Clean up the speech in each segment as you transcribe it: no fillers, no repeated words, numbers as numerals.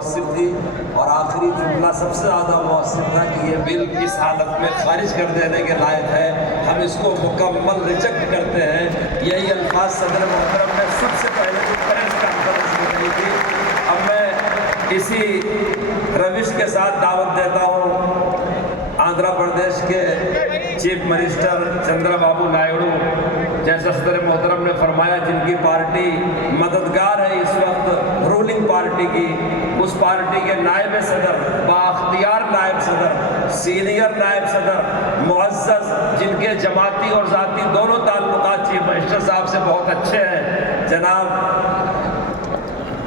मौसर थी और आखिरी जुमला सबसे ज़्यादा मौसर था कि ये बिल इस हालत में खारिज कर देने के लायक है, हम इसको मुकम्मल रिजेक्ट करते हैं। यही अल्फाज सदर मोहतरम ने सबसे पहले जो प्रेस कॉन्फ्रेंस में कही थी। अब मैं इसी रविश के साथ दावत देता हूँ आंध्र प्रदेश के चीफ मिनिस्टर चंद्रबाबू नायडू, जैसा सदर मोहतरम ने फरमाया, जिनकी पार्टी मददगार है इस वक्त रूलिंग पार्टी की, उस पार्टी के नायब सदर, बाख्तियार नायब सदर, सीनियर नायब सदर, मुअज़्ज़ज़, जिनके जमाती और ज़ाती दोनों ताल्लुकात चीफ मिनिस्टर साहब से बहुत अच्छे हैं, जनाब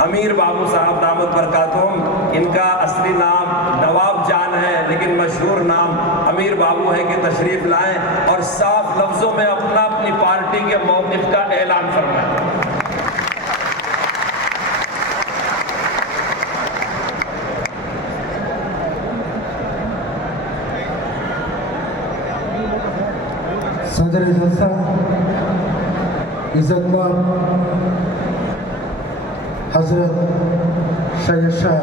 अमीर बाबू साहब दामद बरकातुहुम। इनका असली नाम नवाब जान है, लेकिन मशहूर नाम अमीर बाबू है कि तशरीफ़ लाएं और साफ लफ्ज़ों में अपनी पार्टी के मौक़िफ़ का ऐलान फरमाएं। सदर जलसा इज़्ज़तमाब हज़रत सैयद शाह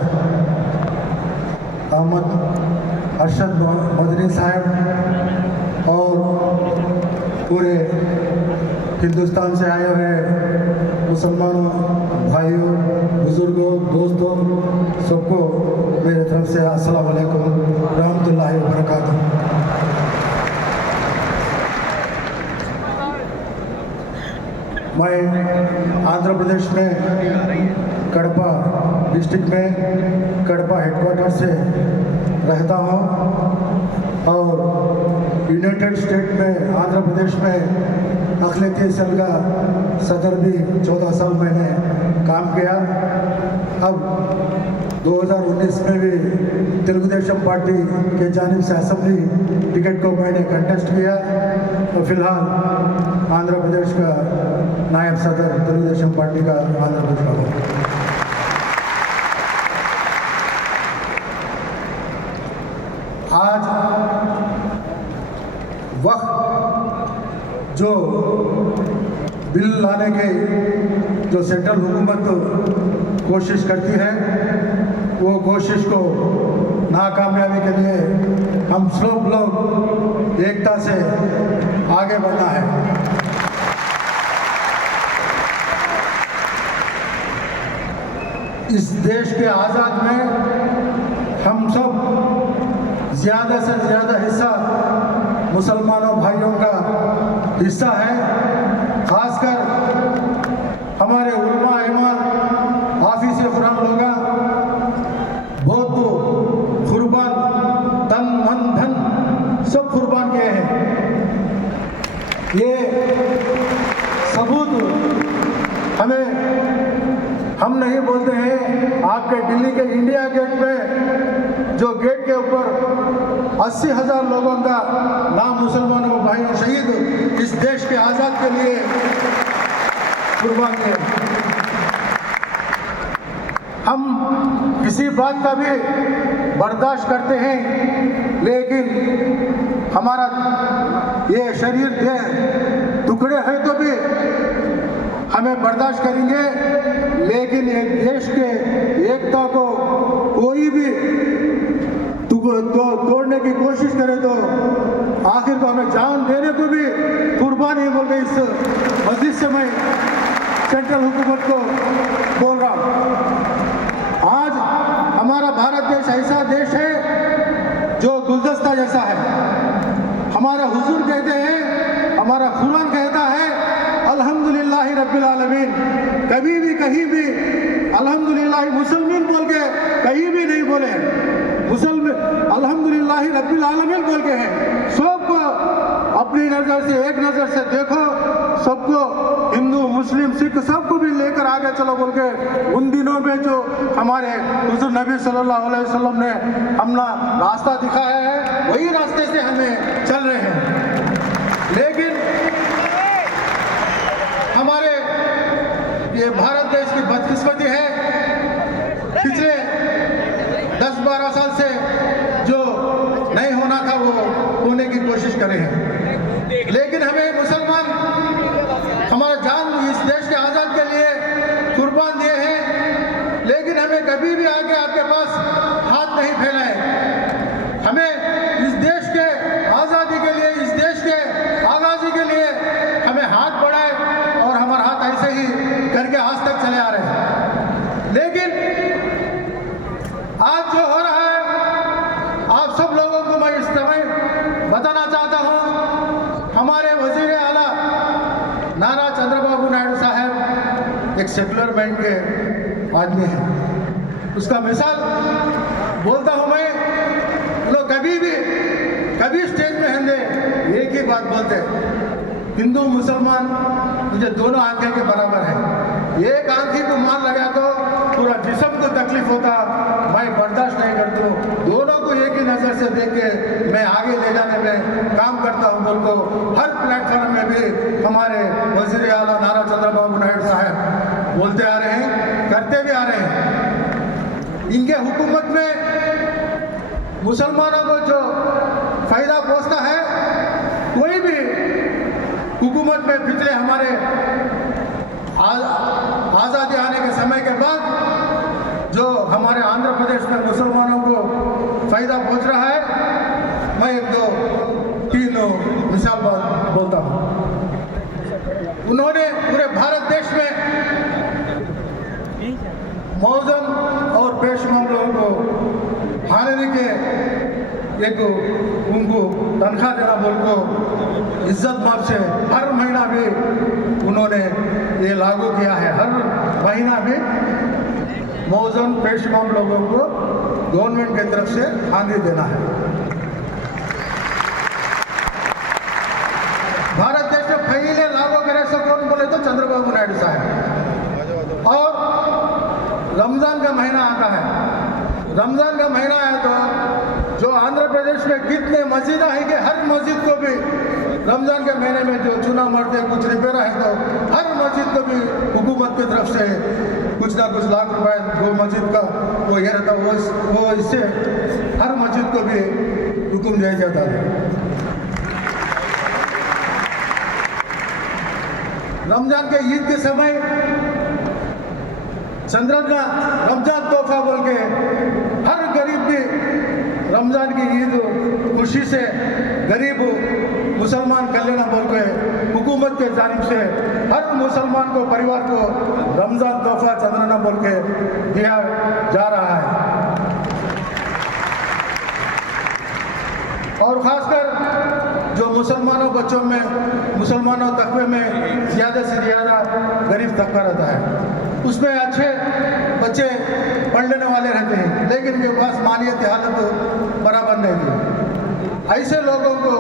अहमद अरशद मदनी साहब और पूरे हिंदुस्तान से आए हुए मुसलमानों, भाइयों, बुज़ुर्गों, दोस्तों, सबको मेरे तरफ से अस्सलाम वालेकुम रहमतुल्लाहि व बरकातुहू। मैं आंध्र प्रदेश में कड़पा डिस्ट्रिक्ट में कड़पा हेडक्वार्टर से रहता हूँ और यूनाइटेड स्टेट में आंध्र प्रदेश में अखिलेती सेल का सदर भी 14 साल मैंने काम किया। अब 2019 में भी तेलुगु देशम पार्टी के जानिब से असेंबली टिकट को मैंने कंटेस्ट किया और फिलहाल आंध्र प्रदेश का नायब सदर तेलुगु देशम पार्टी का आंध्र प्रदेश का हूँ। आज वक्त जो बिल लाने के जो सेंट्रल हुकूमत कोशिश करती है, वो कोशिश को नाकामयाबी के लिए हम सब लोग एकता से आगे बढ़ना है। इस देश के आज़ाद में हम सब ज़्यादा से ज़्यादा हिस्सा मुसलमानों भाइयों का हिस्सा है। खासकर हमारे उलमा इमाम हाफिज़ कुरान लोग बहुत कुर्बान, तन मन धन सब कुर्बान किए हैं। ये सबूत हम नहीं बोलते हैं। आपके दिल्ली के इंडिया गेट पे जो गेट के ऊपर 80,000 लोगों का नाम मुसलमानों भाइयों शहीद इस देश के आज़ाद के लिए कुर्बान किए। हम किसी बात का भी बर्दाश्त करते हैं, लेकिन हमारा ये शरीर देह टुकड़े हैं तो भी हमें बर्दाश्त करेंगे, लेकिन ये देश के एकता को कोई भी तोड़ने की कोशिश करे तो आखिर को हमें जान देने को भी कुर्बानी बोल रही। इस मस्जिद से मैं सेंट्रल हुकूमत को बोल रहा हूँ। आज हमारा भारत देश ऐसा देश है जो गुलदस्ता जैसा है। हमारा हुजूर कहते हैं, हमारा कुरान कहता है अल्हम्दुलिल्लाह रब्बिल आलमीन। कभी भी कहीं भी अल्हम्दुलिल्लाह मुसलमान बोल के कहीं भी नहीं बोले, अल्हम्दुलिल्लाह रब्बिल आलमीन बोल के हैं। सबको अपनी नज़र से, एक नज़र से देखो, सबको हिंदू मुस्लिम सिख सबको भी लेकर आगे चलो बोल के उन दिनों में जो हमारे हुजूर नबी सल्लल्लाहु अलैहि वसल्लम ने हमने रास्ता दिखाया है, वही रास्ते से हमें चल रहे हैं। लेकिन हमारे ये भारत देश की बदकिस्मती है, पिछले 10-12 साल से जो नहीं होना था वो होने की कोशिश कर रहे हैं। लेकिन हमें मुसलमान हमारा जान इस देश के आज़ाद के लिए कुर्बान दिए हैं, लेकिन हमें कभी भी आगे आपके पास हाथ नहीं फैलाए। हमें इस देश के आज़ादी के लिए, इस देश के आगाज़ी के लिए हमें हाथ बढ़ाए और हमारा हाथ ऐसे ही करके आज तक चले आ रहे हैं। लेकिन आज जो हो रहा है, आप सब लोगों को मैं इस समय बताना चाहता हूँ, हमारे वजीर आला नाना चंद्रबाबू नायडू साहब एक सेकुलर माइंड के आदमी हैं। उसका मिसाल बोलता हूँ मैं, लोग कभी स्टेज में हंदे एक ही बात बोलते, हिंदू मुसलमान मुझे दोनों आंखें के बराबर है। एक आंखी को मार लगा तो पूरा जिस्म को तकलीफ होता, मैं बर्दाश्त नहीं करता हूँ। दोनों को एक ही नज़र से देख के मैं आगे ले जाने में काम करता हूँ। बोल को हर प्लेटफॉर्म में भी हमारे वज़ीर आला नाना चंद्रबाबू नायडू साहब बोलते आ रहे हैं, करते भी आ रहे हैं। इनके हुकूमत में मुसलमानों को जो फायदा पहुँचता है, कोई भी हुकूमत में पिछले हमारे आज़ादी आने के समय के बाद जो हमारे आंध्र प्रदेश में मुसलमानों को फायदा पहुंच रहा है, मैं एक दो तीन मिसाल बोलता हूं। उन्होंने पूरे भारत देश में मौजूद और पेशवान लोगों को हानि के एक उनको तनख्वाह देना बोल को इज्जत माफ से हर महीना भी उन्होंने ये लागू किया है। हर महीना भी मौजूद पेशवान लोगों को गवर्नमेंट की तरफ से हानि देना है। भारत देश में पहले लागू करे सो कौन बोले तो चंद्रबाबू नायडू साहब। और रमजान का महीना आता है, रमजान का महीना है तो जो आंध्र प्रदेश में कितने मस्जिद है कि हर मस्जिद को भी रमजान के महीने में जो चुना मरते कुछ रिपेयर है तो हर मस्जिद को भी हुकूमत की तरफ से कुछ ना कुछ लाख रुपए वो मस्जिद का वो ये रहता, वो इससे हर मस्जिद को भी हुक्म दिया जाता है। रमजान के ईद के समय चंद्रना रमजान तोहफा बोल के हर गरीब भी रमजान की ईद खुशी से गरीब मुसलमान कल्याण बोल के हुकूमत के जानिब से हर मुसलमान को परिवार को रमजान तोहफा चंद्रना बोल के दिया जा रहा है। और खासकर जो मुसलमानों बच्चों में, मुसलमानों तकवे में ज़्यादा से ज़्यादा गरीब तबका रहता है, उसमें अच्छे बच्चे पढ़ लेने वाले रहते हैं, लेकिन उनके पास मालियत हालत बराबर नहीं है। ऐसे लोगों को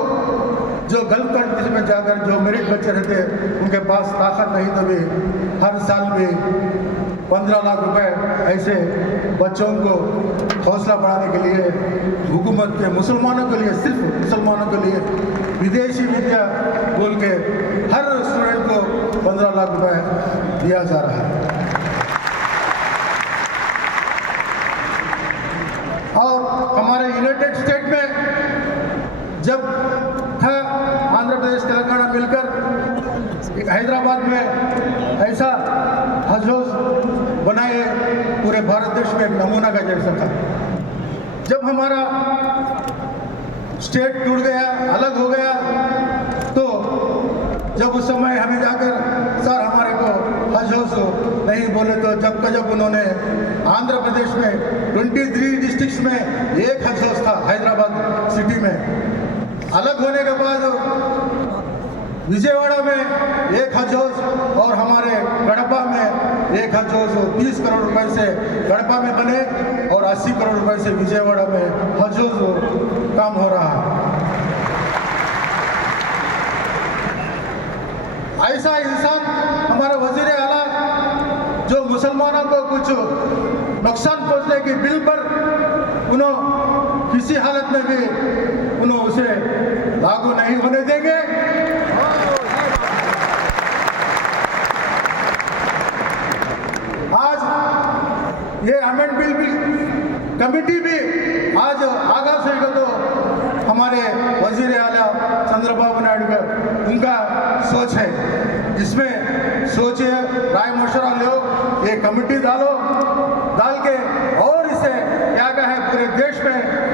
जो गल्फ कंट्रीज में जाकर जो मेरिट बच्चे रहते हैं, उनके पास ताकत नहीं तो भी हर साल भी 15 लाख रुपए ऐसे बच्चों को हौसला बढ़ाने के लिए हुकूमत के मुसलमानों के लिए, सिर्फ मुसलमानों के लिए विदेशी विद्या बोल के हर स्टूडेंट को 15 लाख रुपए दिया जा रहा है। और हमारे यूनाइटेड स्टेट में जब था आंध्र प्रदेश तेलंगाना मिलकर एक हैदराबाद में ऐसा हज हाउस बनाए पूरे भारत देश में एक नमूना का जैसा था। जब हमारा स्टेट टूट गया, अलग हो गया, तो जब उस समय हमें जाकर सर हमारे को हज हाउस नहीं बोले तो जब उन्होंने आंध्र प्रदेश में 23 डिस्ट्रिक्ट्स में एक हज हाउस था हैदराबाद सिटी में। अलग होने के बाद विजयवाड़ा में एक हज हाउस और हमारे गड़पा में एक हज हाउस 30 करोड़ रुपए से गड़पा में बने और 80 करोड़ रुपए से विजयवाड़ा में हज हाउस काम हो रहा है। ऐसा इंसान हमारा वजीर आला जो मुसलमानों को कुछ नुकसान पहुंचने की बिल पर उन्होंने किसी हालत में भी उन्होंने उसे लागू नहीं होने देंगे। आज ये अमेंड बिल कमेटी भी आज आगाज होगा तो हमारे वजीर आला चंद्रबाबू नायडू का उनका सोच है, इसमें सोचिए, राय मशवरा लो, ये कमेटी डाल के और इसे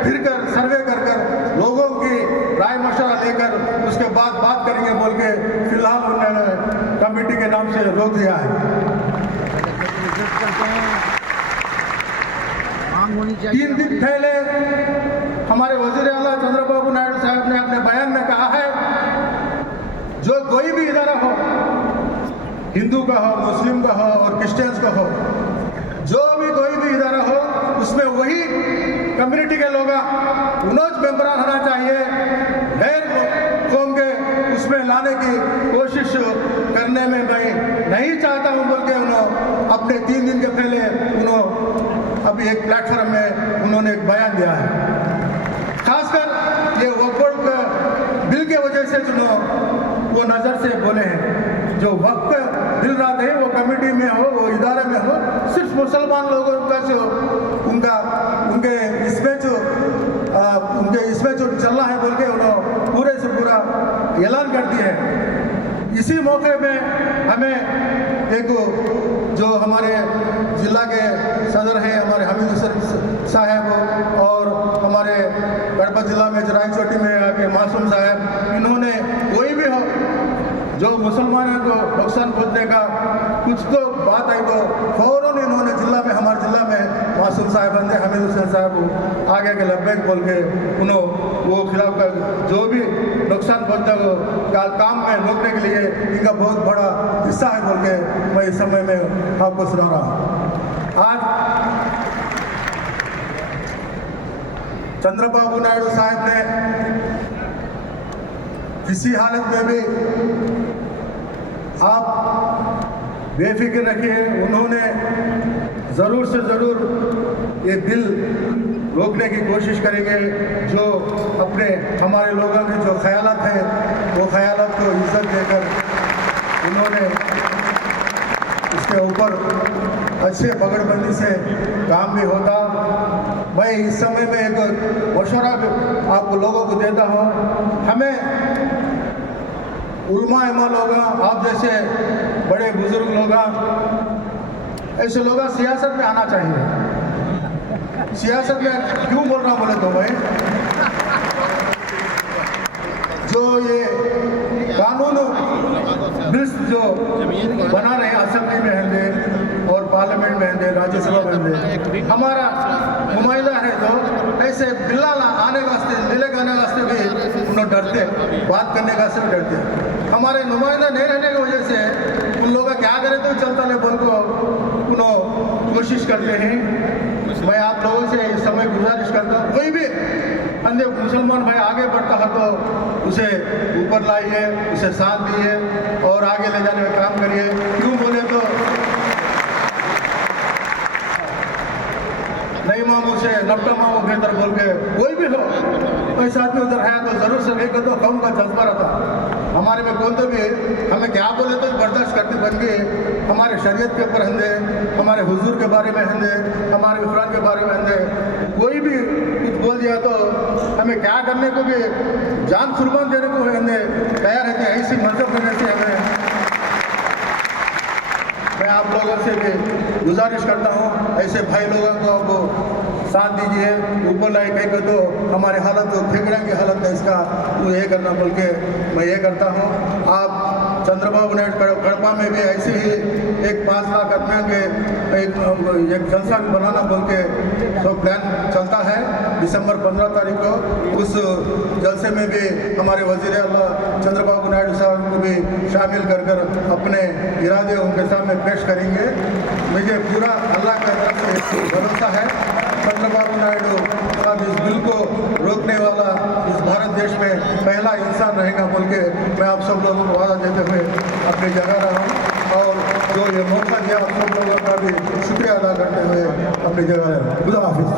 फिर कर सर्वे कर लोगों की राय मशवरा लेकर उसके बाद बात करेंगे बोल के फिलहाल उन्होंने कमेटी के नाम से रोक दिया है। 3 दिन पहले हमारे वजीर आला चंद्रबाबू नायडू साहब ने अपने बयान में कहा है, जो कोई भी इदारा हो, हिंदू का हो, मुस्लिम का हो और क्रिश्चियंस का हो, जो भी कोई भी इदारा हो, उसमें वही कम्युनिटी के लोग उन्नत मेंबरान होना चाहिए। गैर कौम के उसमें लाने की कोशिश करने में मैं नहीं चाहता हूं बोल के उन्होंने अपने 3 दिन के पहले उन्होंने अभी एक प्लेटफॉर्म में उन्होंने एक बयान दिया है। खासकर ये वक्फ बिल के वजह से जो वो नज़र से बोले हैं, जो वक्फ बिल रहा है वो कमेटी में हो, वो इदारे में हो, सिर्फ मुसलमान लोगों का जो उनके इसमें जो चल रहा है बोल के उन्होंने पूरे से पूरा ऐलान कर दिया है। इसी मौके में हमें एक जो हमारे जिला के सदर हैं हमारे हमीद हुसैन साहब और हमारे गढ़वा जिला में रायचोटी में आके मासूम साहब, इन्होंने कोई भी हो जो मुसलमानों को नुकसान पहुंचने का कुछ तो बात आई तो फौरन इन्होंने जिला में हमारे जिला में मासूम साहब बंदे हमीद हुसैन साहब आगे के लब्बैक बोल के उन्होंने वो खिलाफ का जो भी नुकसान पहुंचने का काम में रोकने के लिए इनका बहुत बड़ा हिस्सा है बोल के मैं इस समय में आपको सुना रहा हूँ। आज चंद्रबाबू नायडू साहब ने किसी हालत में भी आप बेफिक्र रखिए, उन्होंने ज़रूर से ज़रूर ये बिल रोकने की कोशिश करेंगे। जो अपने हमारे लोगों के जो ख्यालात हैं वो ख्यालात को इज्जत देकर उन्होंने इसके ऊपर अच्छे पकड़बंदी से काम भी होता। मैं इस समय में एक मशवरा आपको लोगों को देता हूँ, हमें उलमा इमा लोग, आप जैसे बड़े बुजुर्ग लोग, ऐसे लोग सियासत में आना चाहिए। सियासत में क्यों बोल रहा हूँ बोले तो भाई, जो ये कानून बिल्स जो बना रहे हैं असेंबली में हैं और पार्लियामेंट में हैं, राज्यसभा में हैं, हमारा नुमाइंदा है तो ऐसे बिल्ला आने वास्ते नीले गाने वास्ते भी उन्होंने डरते, बात करने का से डरते। हमारे नुमाइंदा नहीं रहने की वजह से उन लोग क्या करें तो चलता नहीं बोल को उन्होंने कोशिश करते हैं। मैं आप लोगों से इस समय गुजारिश करता हूँ, कोई भी अंधे मुसलमान भाई आगे बढ़ता है तो उसे ऊपर लाइए, उसे साथ दिए और आगे ले जाने का काम करिए। क्यों बोले तो नहीं मामू से नपटा मामू बेहतर बोल के कोई भी हो, ऐसा आदमी उधर है तो जरूर से नहीं तो कौन का जज्बा रहता हमारे में कौन तो भी हमें क्या बोले तो बर्दाश्त करते बन गए। हमारे शरीयत के ऊपर हंदे, हमारे हुजूर के बारे में हंदे, हमारे कुरान के बारे में हंदे, कोई भी कुछ बोल दिया तो हमें क्या करने को भी जान कुर्बान देने को हंदे तैयार रहते हैं। ऐसी मजहब होने से हमें मैं आप लोगों से भी गुजारिश करता हूँ, ऐसे भाई लोगों को आपको साथ दीजिए। ऊपर लाए कहीं को तो हमारी हालत तो ठेकड़ा की हालत है, इसका तो ये करना बोल के मैं ये करता हूँ। आप चंद्रबाबू नायडू कड़पा में भी ऐसे ही एक 5 लाख आदमियों के एक जलसा बनाना बोल के तो प्लान चलता है। दिसंबर 15 तारीख को उस जलसे में भी हमारे वज़ीर आला चंद्रबाबू नायडू साहब को भी शामिल कर अपने इरादे उनके सामने पेश करेंगे। मुझे पूरा अल्लाह की तरफ से भरोसा है, चंद्रबाबू नायडू साहब इस बिल को रोकने वाला इस भारत देश में पहला इंसान रहेगा बोल के मैं आप सब लोगों को वादा देते हुए अपनी जगह रहा हूँ और जो ये मौका दिया आप सब लोगों का भी शुक्रिया अदा करते हुए अपनी जगह रहा हूँ। खुदा हाफिज़।